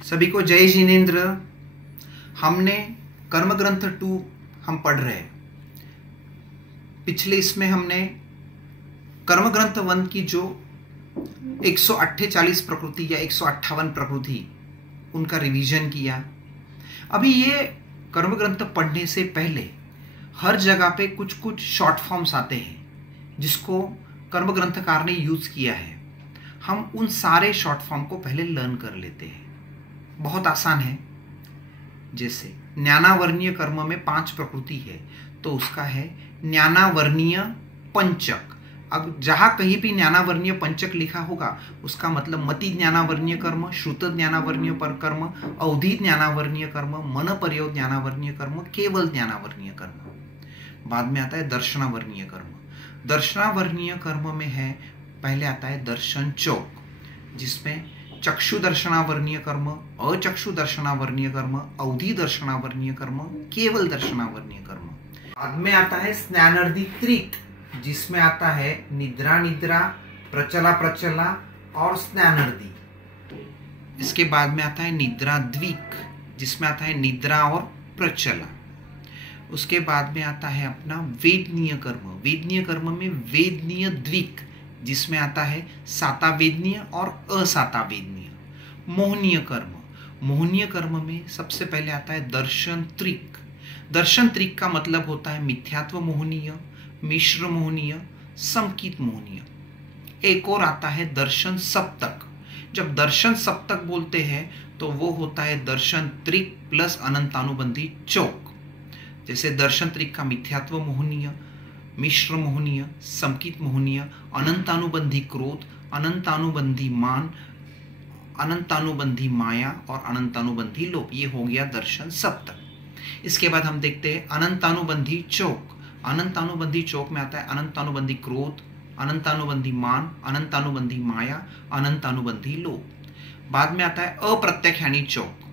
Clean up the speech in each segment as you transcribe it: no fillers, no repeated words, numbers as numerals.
सभी को जय जिनेन्द्र। हमने कर्म ग्रंथ 2 हम पढ़ रहे हैं। पिछले इसमें हमने कर्म ग्रंथ 1 की जो 148 प्रकृति या 158 प्रकृति उनका रिवीजन किया। अभी ये कर्म ग्रंथ पढ़ने से पहले हर जगह पे कुछ कुछ शॉर्ट फॉर्म्स आते हैं जिसको कर्म ग्रंथकार ने यूज किया है। हम उन सारे शॉर्ट फॉर्म को पहले लर्न कर लेते हैं। बहुत आसान है। जैसे ज्ञानावर्णीय कर्म में 5 प्रकृति है तो उसका है ज्ञानावर्णीय पंचक। अब जहां कहीं भी ज्ञानावर्णीय पंचक लिखा होगा उसका मतलब मति ज्ञानावर्णीय कर्म, श्रुत ज्ञानावर्णीय पर कर्म, अवधि ज्ञानावर्णीय कर्म, मन पर्यो ज्ञानावर्णीय कर्म, केवल ज्ञानावर्णीय कर्म। बाद में आता है दर्शनावर्णीय कर्म। दर्शनावर्णीय कर्म में है पहले आता है दर्शन चौक, जिसमें चक्षु दर्शनावर्णीय कर्म, अचक्षु दर्शनावर्णीय कर्म, अवधि दर्शनावर्णीय कर्म, केवल दर्शनावर्णीय कर्म। बाद में आता है स्नानर्दी त्रिक, जिसमें आता है निद्रा निद्रा, प्रचला प्रचला और स्नानर्दी। इसके बाद में आता है निद्रा द्विक, जिसमें आता है निद्रा और प्रचला। उसके बाद में आता है अपना वेदनीय कर्म। वेदनीय कर्म में वेदनीय द्विक, जिसमें आता है सातावेदनीय और असातावेदनीय। मोहनीय कर्म। मोहनीय कर्म में सबसे पहले आता है दर्शन त्रिक। दर्शन त्रिक का मतलब होता है मिथ्यात्व मोहनीय, मिश्र मोहनीय, समकित मोहनीय। एक और आता है दर्शन सप्तक। जब दर्शन सप्तक बोलते हैं तो वो होता है दर्शन त्रिक प्लस अनंतानुबंधी चौक। जैसे दर्शन त्रिक का मिथ्यात्व मोहनीय, मिश्र मोहनीय, समकित मोहनीय, अनंतानुबंधी क्रोध, अनंतानुबंधी मान, अनंतानुबंधी माया और अनंतानुबंधी लोभ। ये हो गया दर्शन सप्तक। इसके बाद हम देखते हैं अनंतानुबंधी चौक। अनंतानुबंधी चौक में आता है अनंतानुबंधी क्रोध, अनंतानुबंधी मान, अनंतानुबंधी माया, अनंतानुबंधी लोभ। बाद में आता है अप्रत्यक्षाणी चौक।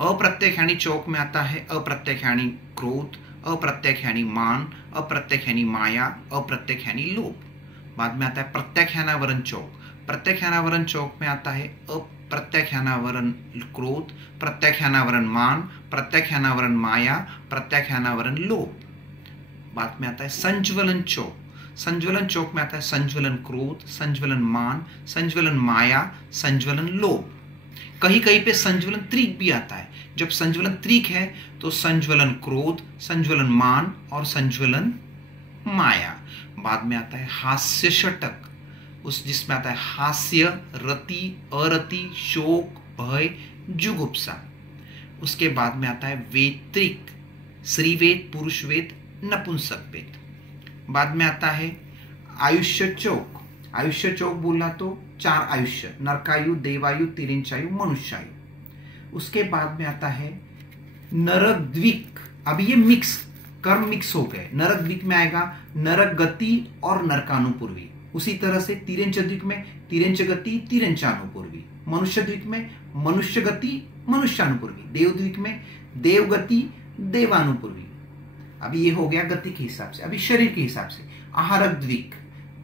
अप्रत्यक्षाणी चौक में आता है अप्रत्यक्षाणी क्रोध, अप्रत्यक्षाणी मान, अप्रत्यक्षाणी माया, अप्रत्यक्षाणी लोभ। बाद में आता है प्रत्यक्षानावरण चौक। प्रत्यक्षानावरण चौक में आता है अप्रत्यक्षानावरण क्रोध, प्रत्यक्षानावरण मान, प्रत्यक्षानावरण माया, प्रत्यक्षानावरण लोभ। बाद में आता है संज्वलन चौक। संज्वलन चौक में आता है संज्वलन क्रोध, संज्वलन मान, संज्वलन माया, संज्वलन लोभ। कहीं कहीं पे संज्वलन त्रिक भी आता है। जब संज्वलन त्रिक है तो संज्वलन क्रोध, संज्वलन मान और संज्वलन माया। बाद में आता है हास्य षटक, उस जिसमें आता है हास्य, रति, अरति, शोक, भय, जुगुप्सा। उसके बाद में आता है वेद त्रिक, स्त्रीवेद, पुरुष वेद, नपुंसक वेद। बाद में आता है आयुष्य चौक। आयुष्य चौक बोला तो 4 आयुष्य, नरकायु, देवायु, तिरिंचायु, मनुष्यायु। उसके बाद में आता है नरक द्विक। अब ये मिक्स कर्म मिक्स हो गए। नरक द्विक में आएगा नरक गति और नरकानुपूर्वी। उसी तरह से तिरंच द्विक में तिरंच गति, तिरंचानुपूर्वी। मनुष्य द्विक में मनुष्य गति, मनुष्यानुपूर्वी। देव द्विक में देव गति, देवानुपूर्वी। अभी ये हो गया गति के हिसाब से। अभी शरीर के हिसाब से आहारक द्विक,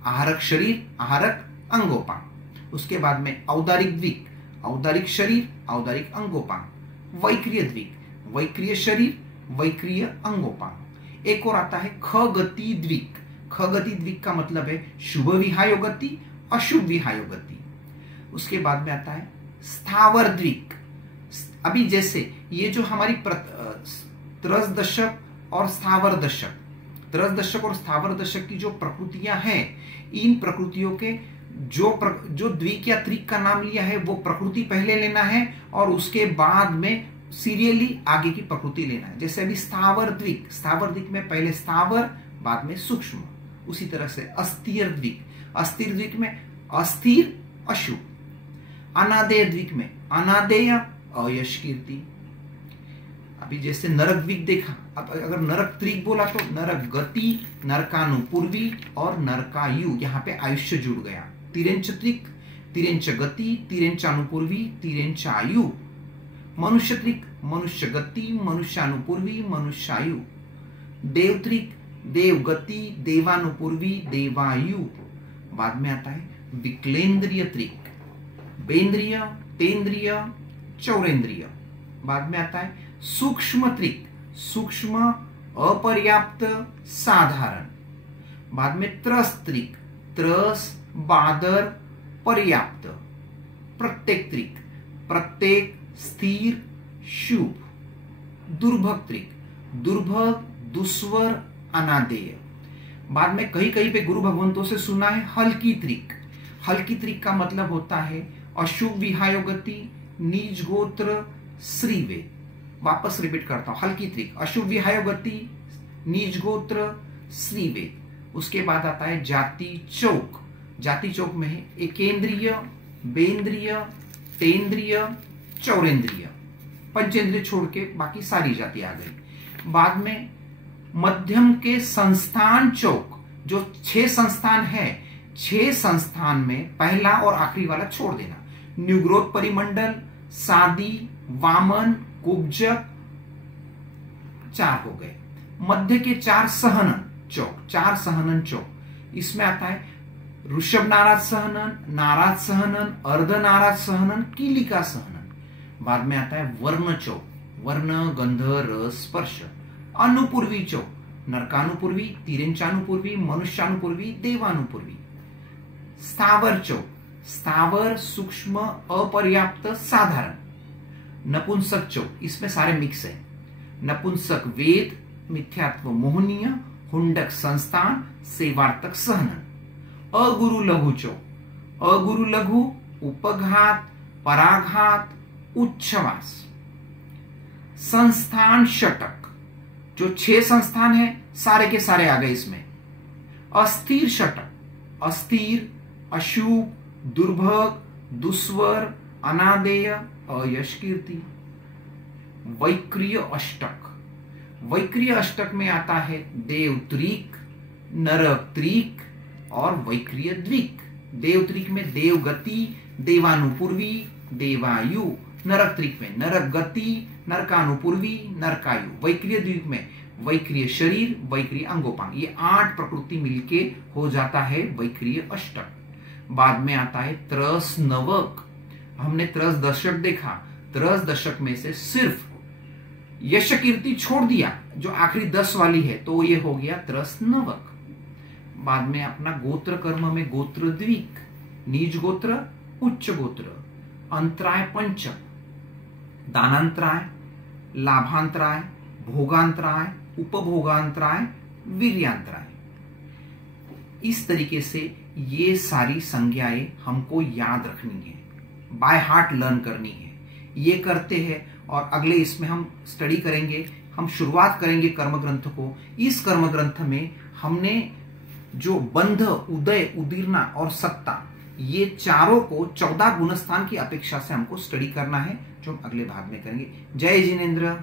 आहारक शरीर, आहारक अंगोपांग। उसके बाद में औदारिक द्विक, औदारिक शरीर, औदारिक अंगोपांग। वैक्रिय द्विक, वैक्रिय शरीर, वैक्रिय अंगोपांग। एक और आता है खगति द्विक। खगति द्विक का मतलब है शुभ विहायो गति, अशुभ विहायो गति। उसके बाद में आता है स्थावर द्विक। अभी जैसे ये जो हमारी त्रस दशक और स्थावर दशक, त्रस दशक और स्थावर दशक की जो प्रकृतियां हैं, इन प्रकृतियों के जो द्विक या त्रिक का नाम लिया है वो प्रकृति पहले लेना है और उसके बाद में सीरियली आगे की प्रकृति लेना है। जैसे अभी स्थावर द्विक, स्थावर द्विक में पहले स्थावर, बाद में सूक्ष्म। उसी तरह से अस्थिर द्विक, अस्थिर द्विक में अस्थिर, अशुभ। अनादेय द्विक में अनादेय, अयश कीर्ति। अभी जैसे नरक द्विक देखा, अब अगर नरक त्रिक बोला तो नरक गति, नरकानुपूर्वी और नरकायु। यहाँ पे आयुष्य जुड़ गया। तिरंच त्रिक, तिरंच गति, तिरंचानुपूर्वी, तिरंचायु। मनुष्य त्रिक, मनुष्य गति, मनुष्यानुपूर्वी, मनुष्यायु। देव त्रिक, देव गति, देवानुपूर्वी, देवायु। बाद में आता है विकलेंद्रिय त्रिक, बेंद्रिय, तेंद्रिय, चौरेंद्रिय। बाद में आता है सूक्ष्म त्रिक, सूक्ष्म, अपर्याप्त, साधारण। बाद में त्रस त्रिक, त्रस, बादर, पर्याप्त। प्रत्येक त्रिक, प्रत्येक, स्थिर, शुभ। दुर्भग त्रिक, दुर्भग, दुस्वर, अनादेय। बाद में कहीं कहीं पे गुरु भगवंतों से सुना है हल्की त्रिक। हल्की त्रिक का मतलब होता है अशुभ विहायोगति, नीच गोत्र, श्रीवेद। वापस रिपीट करता हूं, हल्की त्रिक, अशुभ विहायोगति, नीच गोत्र, श्रीवेद। उसके बाद आता है जाति चौक। जाति चौक में है एकेंद्रिय, बेंद्रिय, तेंद्रिय, चौरेंद्रिय। पंचेंद्रिय छोड़ के बाकी सारी जाति आ गई। बाद में मध्यम के संस्थान चौक, जो 6 संस्थान है, 6 संस्थान में पहला और आखिरी वाला छोड़ देना। न्यूग्रोथ परिमंडल, सादी, वामन, कुब्जक, 4 हो गए। मध्य के 4 सहनन चौक, 4 सहनन चौक। इसमें आता है ऋषभ नाराज सहनन, नाराज सहनन, अर्ध नाराज सहनन, कीलिका सहनन। बाद में आता है वर्ण चौक, वर्ण, गंध, रस, स्पर्श। अनुपूर्वी चौक, नरकानुपूर्वी, तिरंचानुपूर्वी, मनुष्यानुपूर्वी, देवानुपूर्वी। स्थावर चौक, स्थावर, सूक्ष्म, अपर्याप्त, साधारण। नपुंसक चौक, इसमें सारे मिक्स है। नपुंसक वेद, मिथ्यात्व मोहनीय, हुंडक संस्थान, सेवार्थक सहनन। अगुरु लघु चौक, अगुरु लघु, उपघात, पराघात, उच्छ्वास। संस्थान षटक, जो 6 संस्थान है सारे के सारे आ गए इसमें। अस्थिर षटक, अस्थिर, अशुभ, दुर्भग, दुस्वर, अनादेय, अयश कीर्ति। वैक्रिय अष्टक, वैक्रिय अष्टक में आता है देवत्रिक, नरक और वैक्रिय द्विक। देवत्रिक में देवगति, देवानुपूर्वी, देवायु। नरक त्रिक में नरक गति, नरकानुपूर्वी, नरकायु। वैक्रिय द्विक में वैक्रिय शरीर, वैक्रिय अंगोपांग। ये 8 प्रकृति मिलके हो जाता है वैक्रिय अष्टक। बाद में आता है त्रस नवक। हमने त्रस दशक देखा, त्रस दशक में से सिर्फ यश कीर्ति छोड़ दिया जो आखिरी 10 वाली है, तो ये हो गया त्रस नवक। बाद में अपना गोत्र कर्म में गोत्र द्विक, नीच गोत्र, उच्च गोत्र। अंतराय पंचक, दानांतराय, लाभांतराय, भोगांतराय, उपभोगांतराय, वीर्यांतराय। इस तरीके से ये सारी संज्ञाएं हमको याद रखनी है, बाय हार्ट लर्न करनी है। ये करते हैं और अगले इसमें हम स्टडी करेंगे। हम शुरुआत करेंगे कर्म ग्रंथ को। इस कर्म ग्रंथ में हमने जो बंध, उदय, उदीर्णा और सत्ता, ये चारों को 14 गुणस्थान की अपेक्षा से हमको स्टडी करना है, जो हम अगले भाग में करेंगे। जय जिनेंद्र।